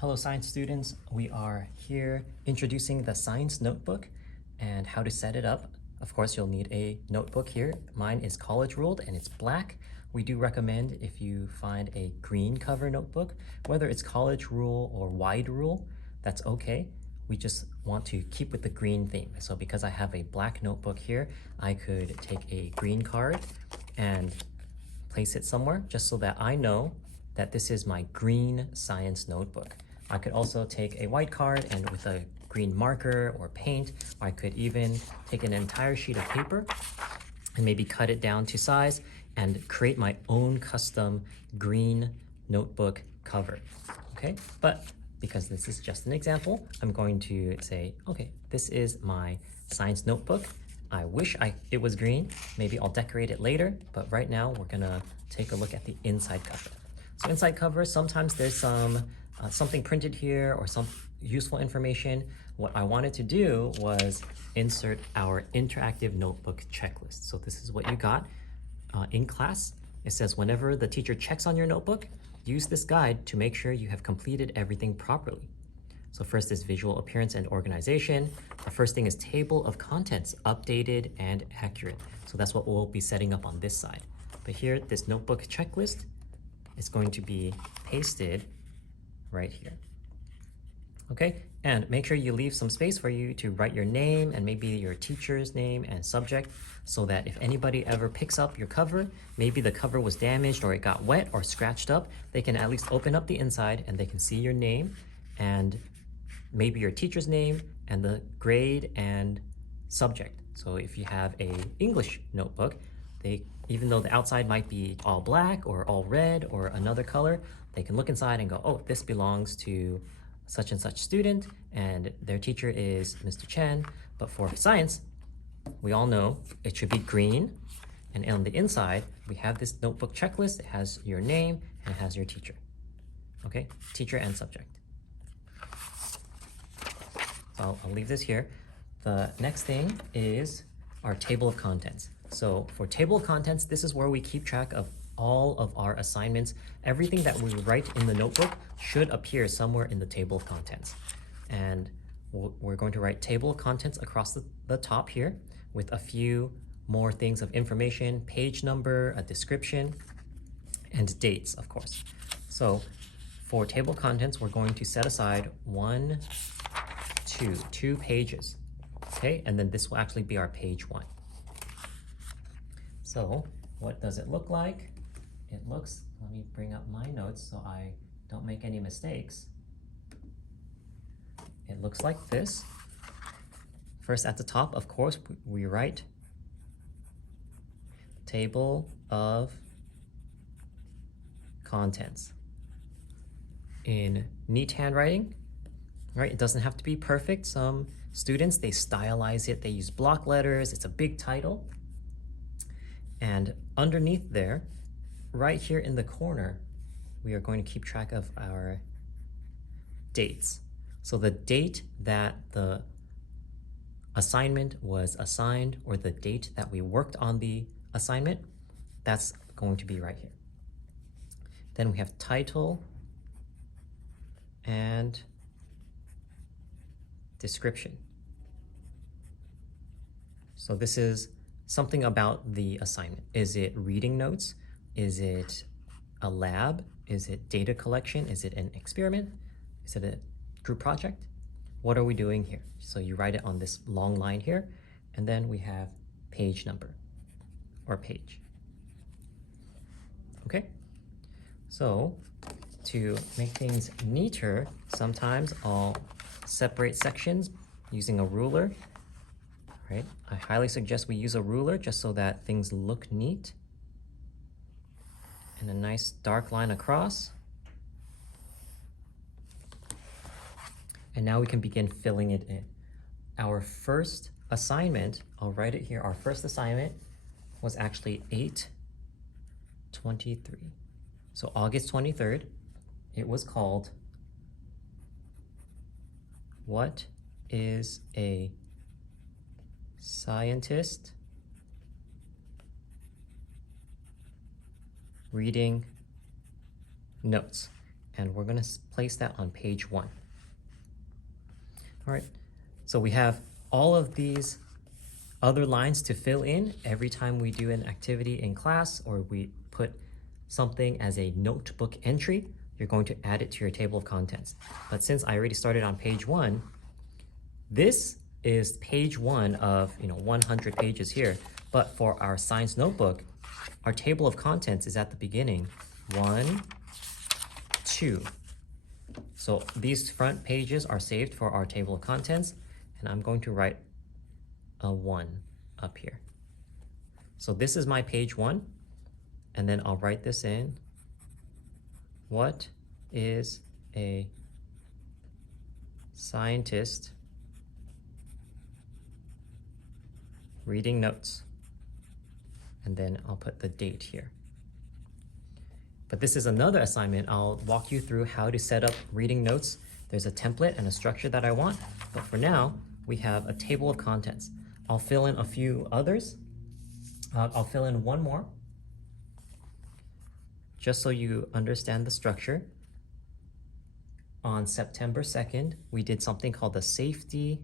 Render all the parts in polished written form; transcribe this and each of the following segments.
Hello science students, we are here introducing the science notebook and how to set it up. Of course, you'll need a notebook here. Mine is college ruled and it's black. We do recommend if you find a green cover notebook, whether it's college rule or wide rule, that's okay. We just want to keep with the green theme. So because I have a black notebook here, I could take a green card and place it somewhere just so that I know that this is my green science notebook. I could also take a white card and with a green marker or paint, I could even take an entire sheet of paper and maybe cut it down to size and create my own custom green notebook cover, okay? But because this is just an example, I'm going to say, okay, this is my science notebook. I wish it was green. Maybe I'll decorate it later, but right now we're gonna take a look at the inside cover. So inside cover, sometimes there's something printed here or some useful information. What I wanted to do was insert our interactive notebook checklist. So this is what you got in class. It says whenever the teacher checks on your notebook, use this guide to make sure you have completed everything properly. So first is visual appearance and organization. The first thing is table of contents, updated and accurate. So that's what we'll be setting up on this side. But here, this notebook checklist is going to be pasted right here. Okay, and make sure you leave some space for you to write your name and maybe your teacher's name and subject so that if anybody ever picks up your cover, maybe the cover was damaged or it got wet or scratched up, they can at least open up the inside and they can see your name and maybe your teacher's name and the grade and subject. So if you have a English notebook, even though the outside might be all black or all red or another color, they can look inside and go, oh, this belongs to such and such student and their teacher is Mr. Chen. But for science, we all know it should be green. And on the inside, we have this notebook checklist. It has your name and it has your teacher. Okay, teacher and subject. So I'll leave this here. The next thing is our table of contents. So for table of contents, this is where we keep track of all of our assignments. Everything that we write in the notebook should appear somewhere in the table of contents. And we're going to write table of contents across the top here with a few more things of information, page number, a description, and dates, of course. So for table of contents, we're going to set aside two pages, okay? And then this will actually be our page 1. So what does it look like? It looks, let me bring up my notes so I don't make any mistakes. It looks like this. First at the top, of course, we write table of contents in neat handwriting, right? It doesn't have to be perfect. Some students, they stylize it, they use block letters, it's a big title. And underneath there, right here in the corner, we are going to keep track of our dates. So the date that the assignment was assigned or the date that we worked on the assignment, that's going to be right here. Then we have title and description. So this is something about the assignment. Is it reading notes? Is it a lab? Is it data collection? Is it an experiment? Is it a group project? What are we doing here? So you write it on this long line here, and then we have page number or page. Okay, so to make things neater, sometimes I'll separate sections using a ruler. Right? I highly suggest we use a ruler just so that things look neat. And a nice dark line across. And now we can begin filling it in. Our first assignment, I'll write it here, our first assignment was actually 8/23. So August 23rd, it was called What is a Scientist Reading Notes? and we're going to place that on page 1. All right, so we have all of these other lines to fill in every time we do an activity in class, or we put something as a notebook entry. You're going to add it to your table of contents. But since I already started on page 1, this is page 1 of 100 pages here. But for our science notebook, our table of contents is at the beginning, 1, 2. So these front pages are saved for our table of contents, and I'm going to write a 1 up here. So this is my page 1, and then I'll write this in. What is a scientist reading notes? And then I'll put the date here. But this is another assignment. I'll walk you through how to set up reading notes. There's a template and a structure that I want, but for now, we have a table of contents. I'll fill in a few others. I'll fill in one more, just so you understand the structure. On September 2nd, we did something called the Safety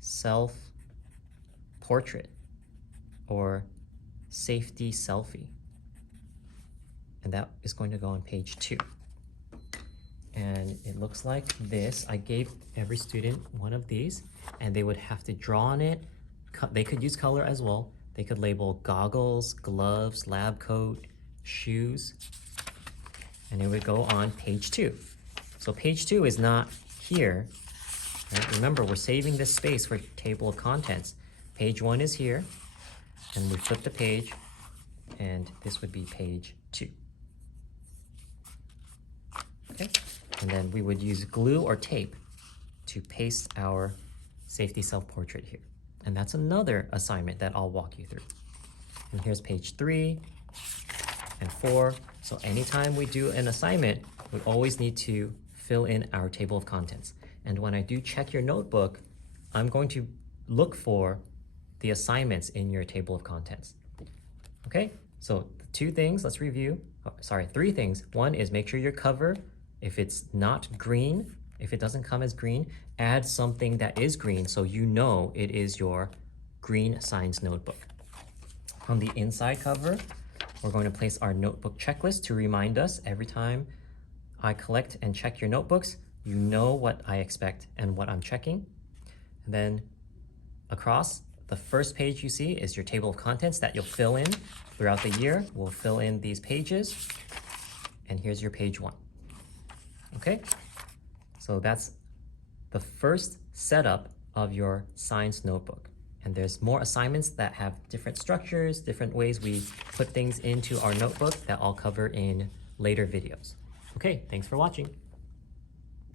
Self-Portrait, or Safety Selfie. And that is going to go on page 2. And it looks like this. I gave every student one of these, and they would have to draw on it. They could use color as well. They could label goggles, gloves, lab coat, shoes, and it would go on page 2. So page 2 is not here. Right? Remember, we're saving this space for table of contents. Page 1 is here, and we flip the page, and this would be page 2. Okay, and then we would use glue or tape to paste our safety self-portrait here. And that's another assignment that I'll walk you through. And here's page 3 and 4. So anytime we do an assignment, we always need to fill in our table of contents. And when I do check your notebook, I'm going to look for the assignments in your table of contents. Okay, so 2 things, let's review. Oh, sorry, 3 things. 1 is make sure your cover, if it's not green, if it doesn't come as green, add something that is green so you know it is your green science notebook. On the inside cover, we're going to place our notebook checklist to remind us every time I collect and check your notebooks, you know what I expect and what I'm checking. And then across, the first page you see is your table of contents that you'll fill in throughout the year. We'll fill in these pages, and here's your page 1. Okay, so that's the first setup of your science notebook. And there's more assignments that have different structures, different ways we put things into our notebook that I'll cover in later videos. Okay, thanks for watching.